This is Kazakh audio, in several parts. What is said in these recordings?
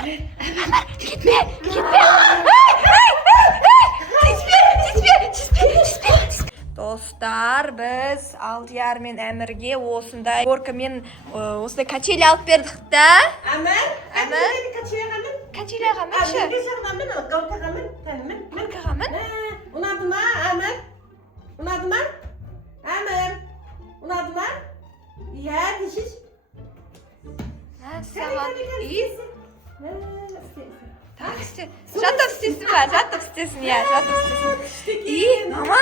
Ömer, gitme. Hey! Dostlar, biz Aldiyar men Amirga o'sinday gorka men o'sida kacheli olib berdik-da. Amir, Kacheli qamin shu. Gorka qamin. Unadimi, Amir? Unadimi? Amir. Unadimi? Ya, dishish. Ha, salom. Так, жатып істесін, я, жатып істесін. И, мама,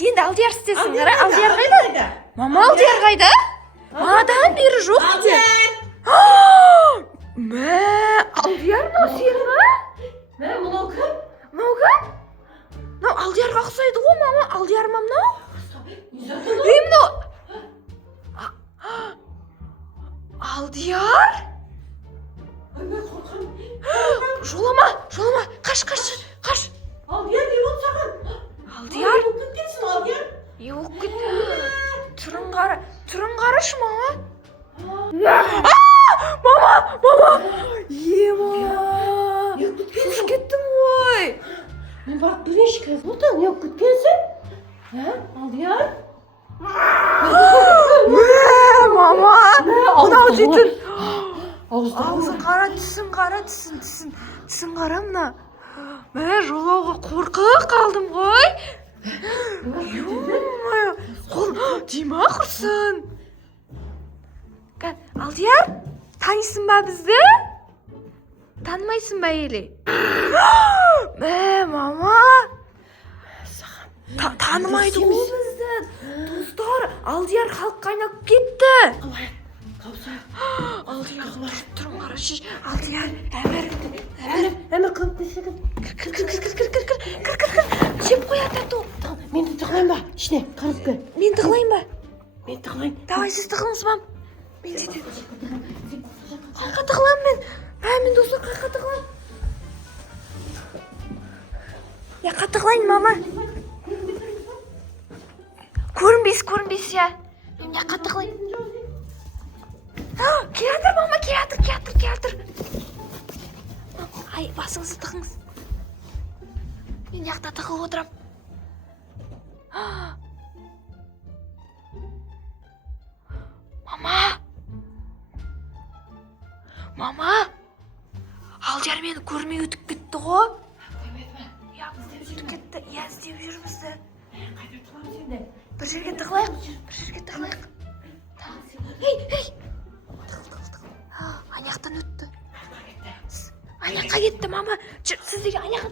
енді Алдияр істесін, қара, Алдияр қайда? Мама, Алдияр қайда? Мадан бері жоқ де. Мә, Алдияр мынау сені ма? Мә, мынау кім? Мынау кім? Мынау Алдиярға ұқсайды ғой, мама, Алдияр ма мынау? Ей, мынау. Алдияр? Мен қорқам. Жолама, қаш. Алдияр, не болды саған? Алдияр? Не болып кеткенсің, Алдияр? Не болып кетті? Түрін қарашы, мама. Мама! Ема! Шошып кеттім ғой. Мен барып білейінші қазір. Болды, не болып кеткенсің? Алдияр? Мама! Мынау дейтін. Аузын қара, түсін қара мына. Мә, жолауға қорқып қалдым ғой. Дима құрсын. Алдияр, танисың ба бізді? Танымайсың ба еле? Мә, мама. Танымайды ғой бізді. Достар, Алдияр халыққа айналып кетті. Алдияр, тұрын қарашы. Алдияр, Әмір қылып десең. кір. Жеп қояды ол. Мен де тығылайын ба? Ішіне, қарып көр. Мен тығылайын ба? Мен тығылайын. Давай, сіз тығылыңыз, мам. Мен де. Қайқа тығылам мен. Мен достар, қайқа тығылам. Яққа тығылайын, мама. Көрінбейсіз, я. Мен яққа тығылайын. Келатыр, мама, келатыр. Ай, басыңызды тығыңыз. Мен яқта тығылып отырам. Мама! Алдияр мені көрмей өтіп кетті ғой. Я, өтіп кетті. Я, іздеп жүрмізді. Қайда тұрамыз енді? Bir жерге тығылайық. Ей! Аяқтан өтті. Аяққа кетті, мама. Сіз деге аяққа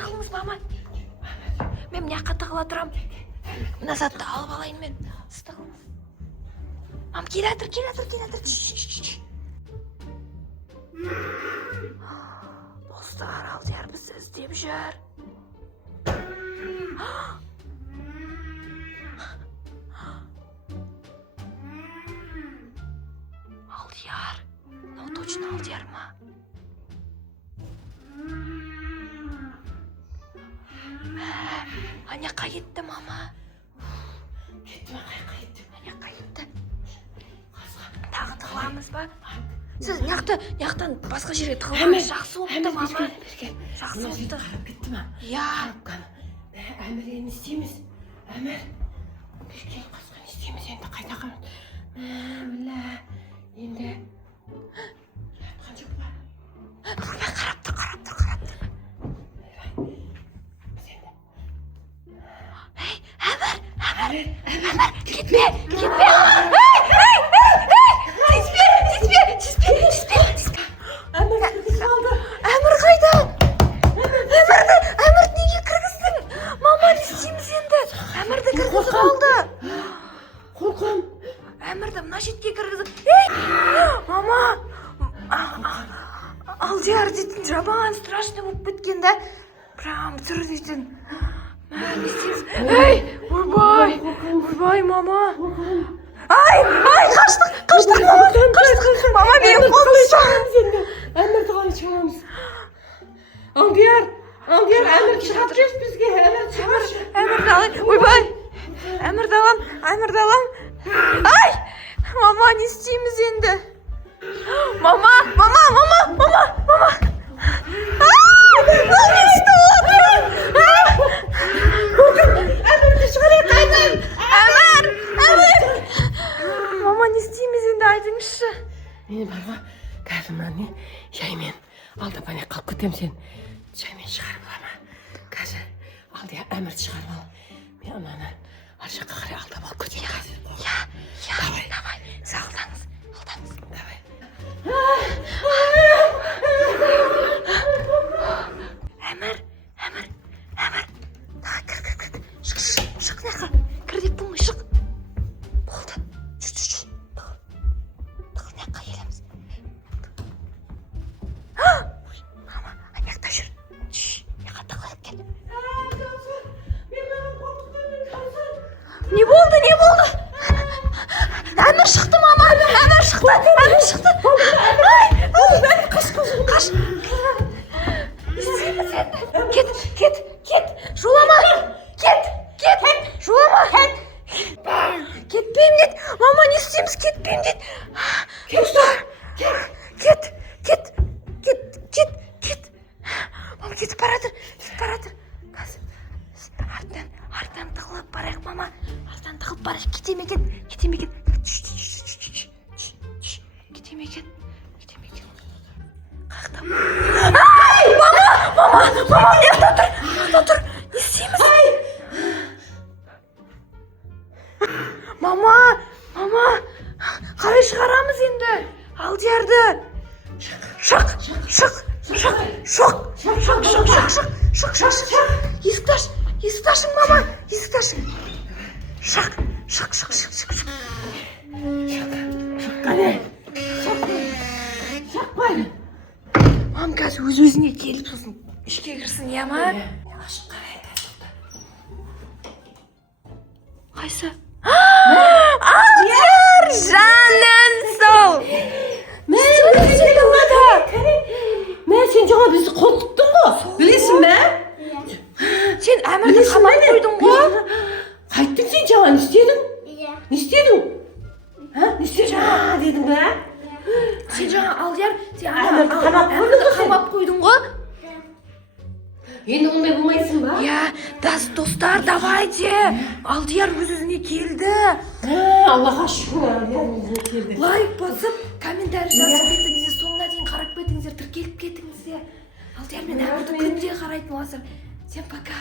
тығылыңыз, мама. Мен аяққа тығыла тұрам. Мына затты алып алайын мен. Сіз тығылыңыз. Мам, келатыр. Достар, Алдияр бізді іздеп жүр. Алдияр, мынау точно Алдияр ма? Аяққа кетті, мама. Кетті ма, қайқа кетті? Аяққа кетті. Тағы тығыламыз ба? Сіз яқтан басқа жерге тығылғаныз жақсы болыпты, мама. Жақсы болыпты. Қарап кетті ма? Я. Әмір, не істейміз? Әмір, кел қасқа не істейміз енді? Қайда қарап? Білә, енді жатқан жоқ па? Көрме, қарап тұр. Ей, Әмір, кетпе! Тиіспе! Әмір, кіргіз қалды. Әмір қайда? Әмірді неге кіргіздің? Мама, не істейміз енді? Әмірді кіргізіп алды. Қорқам. Әмірді мына жетке кіргізіп. Ей! Мама! Алдияр дейтін жаман страшный болып кеткен да. Прям тұр дейтін. Не істейміз? Ей! Ойбай, мама! Ай, қаштық, мама, мен қолым. Әмірді қалай шығамыз? Алдияр, Әмір шығып жүрсіз бізге. Әмірді алайын. Ойбай! Әмірді алам. Ай! Мама, не істейміз енді? Мама! Мама, не істейміз енді айтыңызшы. Мені барға қазір мынаны шаймен алдапане қалып кетем сен. Шаймен шығарып алама. Қазір алды әмірді шығарып ал. Мен ананы ар жаққа қарай алдап алып кетейін қазір. Давай, алдаңыз. Давай. Әмір. Кір. Шық, неқа. Кір деп болмай, шық. Болды. Жүр. Тұғыл, неқа еліміз. Мама, аяқта жүр. Неқа тұғылып кел. Не болды? Әмір шықты, мама. Әмір шықты. Қаш. Кет. Жолама. Кет. Жолама. Кетпеймін дед. Мама, не істейміз? Кетпеймін дед. Достар. Кет. Мама, кетіп баратыр. Қазір артынан тығылып барайық, мама. Артынан тығылып барайық. Кете ме екен? Кете ме екен? Қаяқта? Мама, аяқта тұр. Не істейміз? Мама, қалай шығарамыз енді? Алдиярды. Шық. Есікті ашың, мама. Шық. Қане. Шықпай. Мам, қазір өзіне келіп сосын ішке кірсін, я ма? Ашық қарай. Қайсы? Алдияр, жаным сол. Мен сен жаңа бізді қорқыттың ғой. Білесің бе? Сен әмірді қамап қойдың ғой. Қайттың сен жаңа, не істедің? Не істедің? Не істедің дедің бе? Сен жаңа Алдияр, сен Әмірді қамап қойдың ғой. Енді ондай болмайсың ба? Я, достар, давайте. Алдияр өзіне келді. Аллаға шүкір, Алдияр өзіне келді. Лайк басып, комментарий жазып кетіңіздер, соңына дейін қарап кетіңіздер, тіркеліп кетіңіздер. Алдияр мен әмірді күнде қарайтын боласыздар. Всем пока.